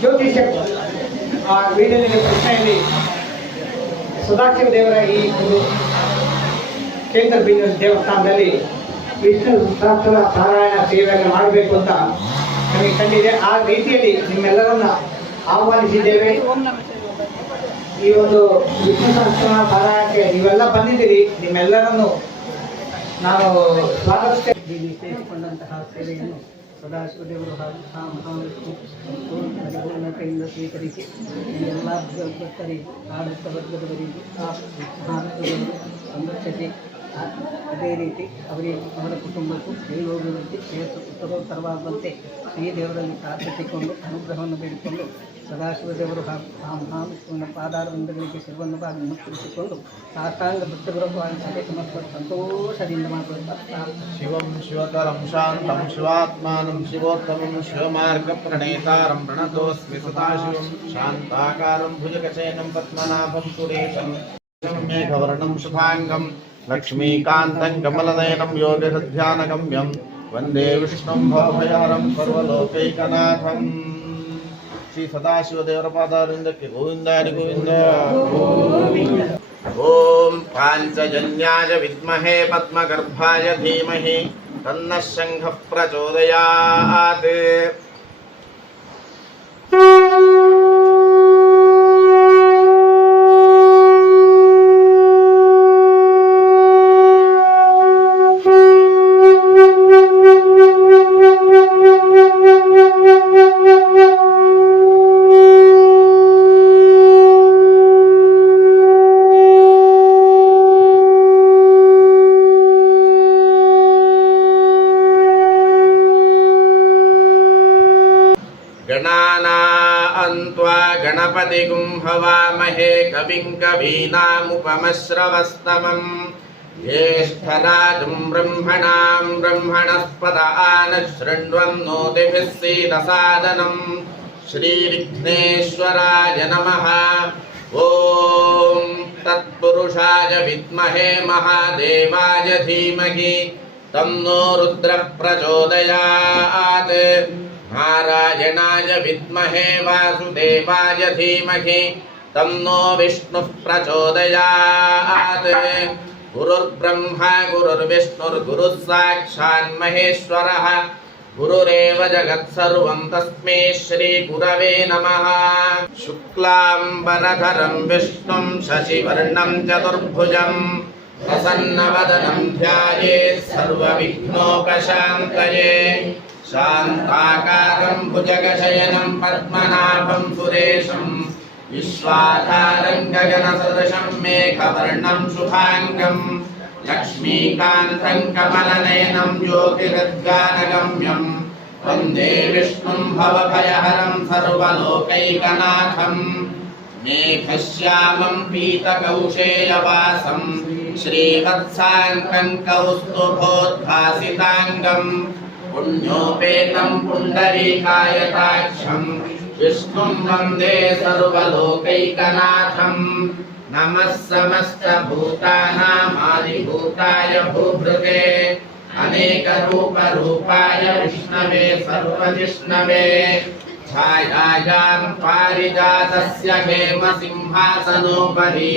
ಜ್ಯೋತಿಷ್ಯ. ಆ ವೀಡಿಯೋದಲ್ಲಿ ಪ್ರಶ್ನೆಯಲ್ಲಿ ಸದಾಶಿವ ದೇವರ ಈ ಒಂದು ಕೇಂದ್ರ ಬೀಜ ದೇವಸ್ಥಾನದಲ್ಲಿ ವಿಷ್ಣು ಸಹಸ್ರ ಪಾರಾಯಣ ಸೇವೆಯನ್ನು ಮಾಡಬೇಕು ಅಂತ ನಮಗೆ ಕಂಡಿದೆ. ಆ ರೀತಿಯಲ್ಲಿ ನಿಮ್ಮೆಲ್ಲರನ್ನ ಆಹ್ವಾನಿಸಿದ್ದೇವೆ. ಈ ಒಂದು ವಿಷ್ಣು ಸಹಸ್ರ ಪಾರಾಯಣಕ್ಕೆ ನೀವೆಲ್ಲ ಬಂದಿದ್ದೀರಿ. ನಿಮ್ಮೆಲ್ಲರನ್ನು ನಾನು ಸೇರಿಕೊಂಡಂತಹ ಸೇವೆಯನ್ನು ಸದಾಶಿವದೇವರು ಹಾಗೂ ಆ ಮಹಾವಿಷ್ಣು ಕೈಯಿಂದ ಸ್ವೀಕರಿಸಿ ಈ ಎಲ್ಲ ಭಕ್ತರಿಗೂ ಆಡಳಿತ ವರ್ಗದವರಿಗೂ ಆ ಮಹಾವಿಷ್ಣುವನ್ನು ಸಂರಕ್ಷತೆ ಅದೇ ರೀತಿ ಅವರಿಗೆ ಅವರ ಕುಟುಂಬಕ್ಕೂ ದೈವೋಭಿವೃದ್ಧಿ ಶ್ರೇಯಸ್ಸು ಉತ್ತರೋತ್ತರವಾಗುವಂತೆ ಶ್ರೀ ದೇವರಲ್ಲಿ ಪ್ರಾರ್ಥಿಸಿಕೊಂಡು ಅನುಗ್ರಹವನ್ನು ಬೇಡಿಕೊಂಡು ಸದಾಶಿವದೇವರು ಹಾಂ ಹಾಂ ನನ್ನ ಪಾದಾರ ಬಂಧುಗಳಿಗೆ ಶಿವವನ್ನು ಭಾಗ ಮುಕ್ತಿಸಿಕೊಂಡು ಸಾಷ್ಟಾಂಗ ಭಕ್ತಗುರುಭಾವನ ಸಭೆ ಸಮರ್ಪಣ ಸಂತೋಷದಿಂದ ಮಾಡಿಕೊಳ್ತಾ ಶಿವಂ ಶಿವತರಂ ಶಾಂತಂ ಶಿವಾತ್ಮಾನಂ ಶಿವೋತ್ತಮಂ ಶಿವಮಾರ್ಗ ಪ್ರಣೇತಾರಂ ಪ್ರಣತೋಸ್ಮಿ ಸದಾಶಿವಂ ಶಾಂತಾಕಾರಂ ಭುಜಗಚಯನಂ ಪದ್ಮನಾಭಂ ಸುರೇಶಂ మేఘవర్ణం శుభాంగం లక్ష్మీకాంతం కమలనయనం యోగ ధ్యానగమ్యం వందే విష్ణుం భావయారం సర్వలోకైకనాథం శ్రీ సదాశివ దేవరపాదారిందకి గోవిందాని గోవింద. ఓం పాంచజన్యాయ విద్మహే పద్మగర్భాయ ధీమహి తన్న శంఖ ప్రచోదయాత్. गणपतिगुं हवामहे कविं कवीनामुपमश्रवस्तमम् ज्येष्ठराजं ब्रह्मणां ब्रह्मणस्पद आनशृण्वन् नोतिभिः सीदसादनम् श्रीविघ्नेश्वराय नमः ॐ तत्पुरुषाय विद्महे महादेवाय धीमहि तन्नो रुद्रः नारायणाय विद्महे वासुदेवाय धीमहि तन्नो विष्णुः प्रचोदयात्। गुरुर्ब्रह्मा गुरुर्विष्णुर्गुरुः साक्षान् महेश्वरः। गुरुरेव जगत्सर्वं तस्मै श्रीगुरवे नमः। शुक्लाम्बरधरं विष्णुं शशिवर्णं चतुर्भुजम् प्रसन्नवदनं ध्यायेत् सर्वविघ्नोपशान्तये। शान्ताकारं भुजगशयनं पद्मनाभं सुरेशं विश्वाधारं गगनसदृशं मेघवर्णं शुभाङ्गं लक्ष्मीकान्तं कमलनयनं ज्योतिरद्गानगम्यं वंदे विष्णुं भवभयहरं सर्वलोकैकनाथम् मेघश्यामं पीतकौशेयवासं श्रीवत्साङ्कं कौस्तुभोद्भासिताङ्गम् पुण्योपेतं पुण्डरीकायताक्षं विष्णुं वन्दे सर्वलोकैकनाथम् नमः समस्तभूतानामादिभूताय भूभृते अनेकरूपरूपाय विष्णवे सर्वजिष्णवे छायायां पारिजातस्य हेमसिंहासनोपरि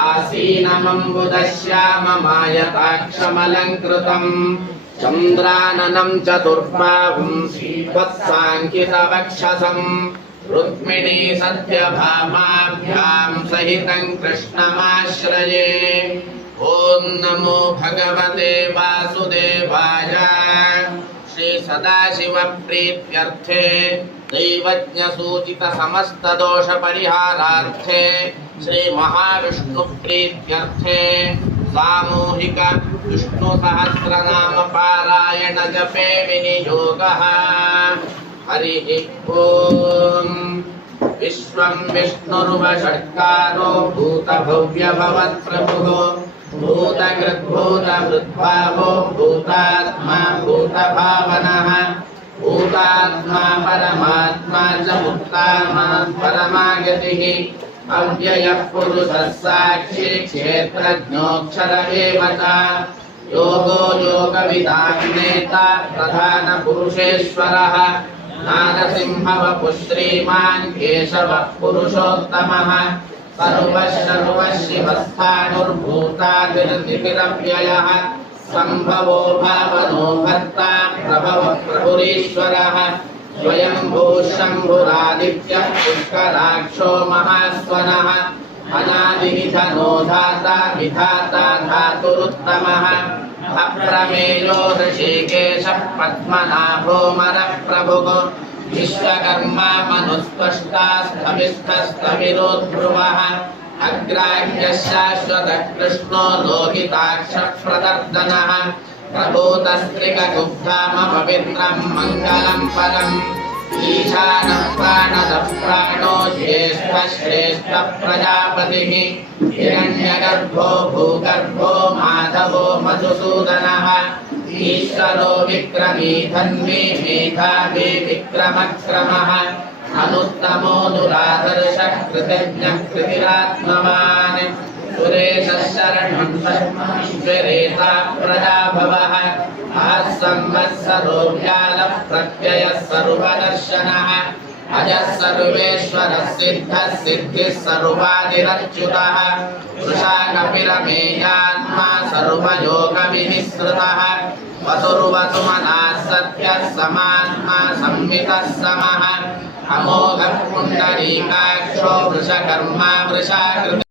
आसीनमम्बुदश्याममायताक्षमलङ्कृतम् చంద్రాననం చతుర్బాహుం శ్రీవత్సాంకితవక్షసం రుక్మిణీ సత్యభామాభ్యాం సహితం కృష్ణమాశ్రయే ఓం నమో భగవతే వాసుదేవాయ శ్రీ సదాశివ ప్రీత్యర్థే దైవజ్ఞ సూచిత సమస్త దోష పరిహారార్థే శ్రీ మహావిష్ణు ప్రీత్యర్థే सामूहिक विष्णुसहस्रनामपारायणजपे विनियोगः। हरिः ॐ विश्वं विष्णुर्वषट्कारो भूतभव्यभवत्प्रभुः। भूतकृद्भूतभृद्भावो भूतात्मा भूतभावनः। भूतात्मा परमात्मा च मुक्तात्मा परमागतिः। अव्ययः पुरुषः साक्षी क्षेत्रज्ञोऽक्षर एव योगो योगविदां नेता प्रधानपुरुषेश्वरः। नारसिंहवपुः श्रीमान् केशवः पुरुषोत्तमः सर्वः सम्भवो भावनो भर्ता प्रभवः प्रभुरीश्वरः स्वयम्भूः शम्भुरादित्यः पुष्कराक्षो महास्वनः अनादिनिधनो धाता विधाता, धातुरुत्तमः। अप्रमेयो ऋषिकेशः पद्मनाभो मनःप्रभुः। विश्वकर्मा मनुस्पष्टास्तमिस्थस्तमिरोद्ध्रुवः अग्राह्यः शाश्वतः कृष्णो लोहिताक्षः प्रदर्दनः प्रभूतस्त्रिकगुब्धाम पवित्रम् मङ्गलम् परम् ईशानः प्राणदः प्राणो ज्येष्ठः श्रेष्ठः प्रजापतिः हिरण्यगर्भो भूगर्भो माधवो मधुसूदनः ईश्वरो विक्रमी धन्वी मेधावी विक्रमक्रमः अनुत्तमो दुरादर्शः कृतज्ञः कृतिरात्मवान् सुरेशः शरणं शर्मेता प्रजा भवः। आः संवत्सरो व्यालः प्रत्ययः सर्वदर्शनः अजः सर्वेश्वरः सिद्धः सिद्धिः समात्मा संवितः समः। अमोघः पुण्डरीकाक्षो वृषकर्मा वृषाकृति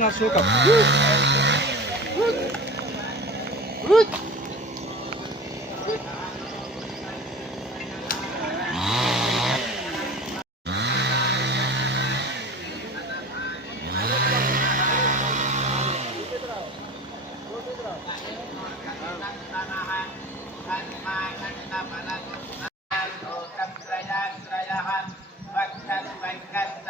com açúcar. Terima kasih.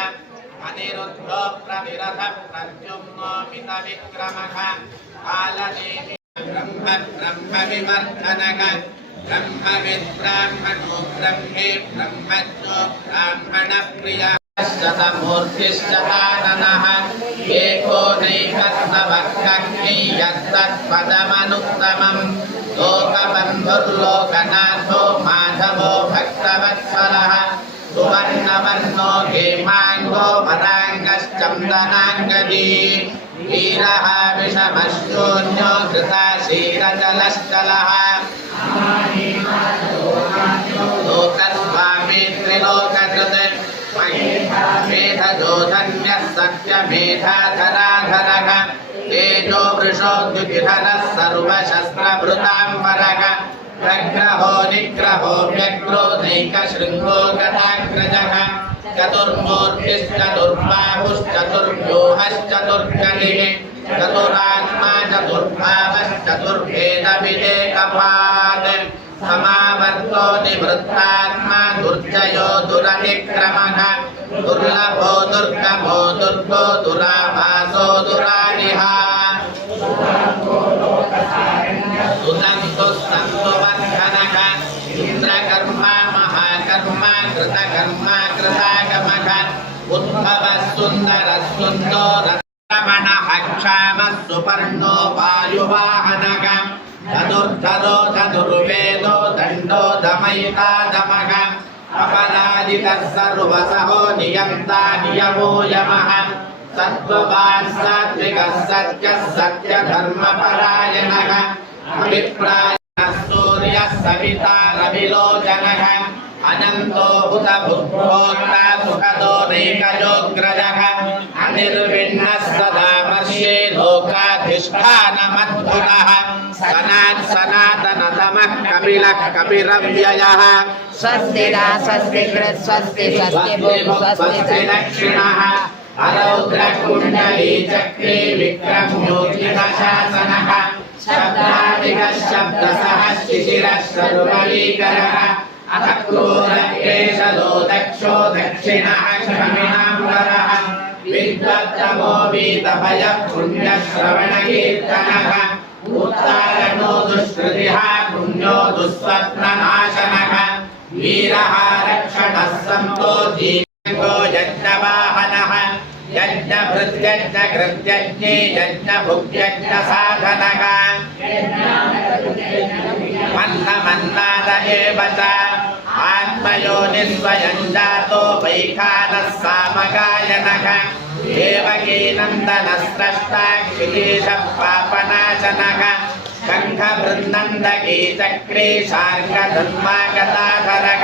అనిరుద్ధో ప్రవిరథ ప్రద్యుమ్నో మిత విక్రమః కాలనేమి బ్రహ్మ బ్రహ్మ వివర్ధనః బ్రహ్మవిద్ బ్రాహ్మణో బ్రహ్మే బ్రహ్మజ్ఞో బ్రాహ్మణ हेमाङ्गो वराङ्गश्चन्दनाङ्गदी। वीरः विषमशून्यो घृताशीरजलश्चलः लोकस्वामी त्रिलोककृत्। मेधजोधन्यः सत्यमेधाधराधरः। तेजो वृषो सर्वशस्त्रभृताम्बरः। प्रग्रहो निग्रहो व्यग्रो नैकशृङ्गो गदाग्रजः। चतुर्मूर्तिश्चतुर्बाहुश्चतुर्व्यूहश्चतुर्गतिः चतुरात्मा चतुर्भावश्चतुर्भेदविवेकपात् समावर्तो निवृत्तात्मा दुर्लभो दुर्गमो दुर्गो दुराभासो सुसन्तु క్షేమస్సు పర్ణోపాయువాహనక చతుర్థరో చతుర్వేదో దండో దమయితాదమక అపరాజిత సర్వసహో నియంతా నియమో యమః సత్వవాన్ సాత్విక సత్య సత్య ధర్మపరాయణః అభిప్రాయ సూర్య సవితా రవిలోచనః అనంతో హుత బుద్ధోక్త సుఖదో నైకజోగ్రజః అనిర్విణ్ణ సదా मर्ष्ये लोकाधिष्ठानमद्भुतः सनात् सनातनतमः कपिलः कपिरव्ययः स्वस्ति न स्वस्ति स्वस्ति स्वस्ति स्वस्ति दक्षिणः अरौद्रकुण्डली चक्रे विक्रम्योज्जितशासनः शब्दादिकः शब्दसः शिशिरः सर्वलीकरः अथ क्रूरकेशलो दक्षो दक्षिणः విద్వత్తమో వీతభయ పుణ్యశ్రవణకీర్తన ఉత్తారణో దుష్కృతిహ పుణ్యో దుస్వప్ననాశనః వీరః రక్షణः సంతో జీవో యజ్ఞవాహనः యజ్ఞభృత్యజ్ఞకృత్యజ్ఞే యజ్ఞభుగ్యజ్ఞసాధనः మన్నమన్నాద ఏవ च आत्मयोनिस्वयं जातो वैखानः सामगायनः देवकीनन्दनः स्रष्टा क्षितीशः पापनाशनः शङ्खवृन्नन्दकी चक्रे शार्ङ्गधर्मागताधरः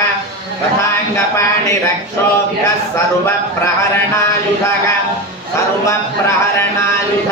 तथाङ्गपाणिरक्षोभ्यः सर्वप्रहरणायुधः सर्वप्रहरणायुध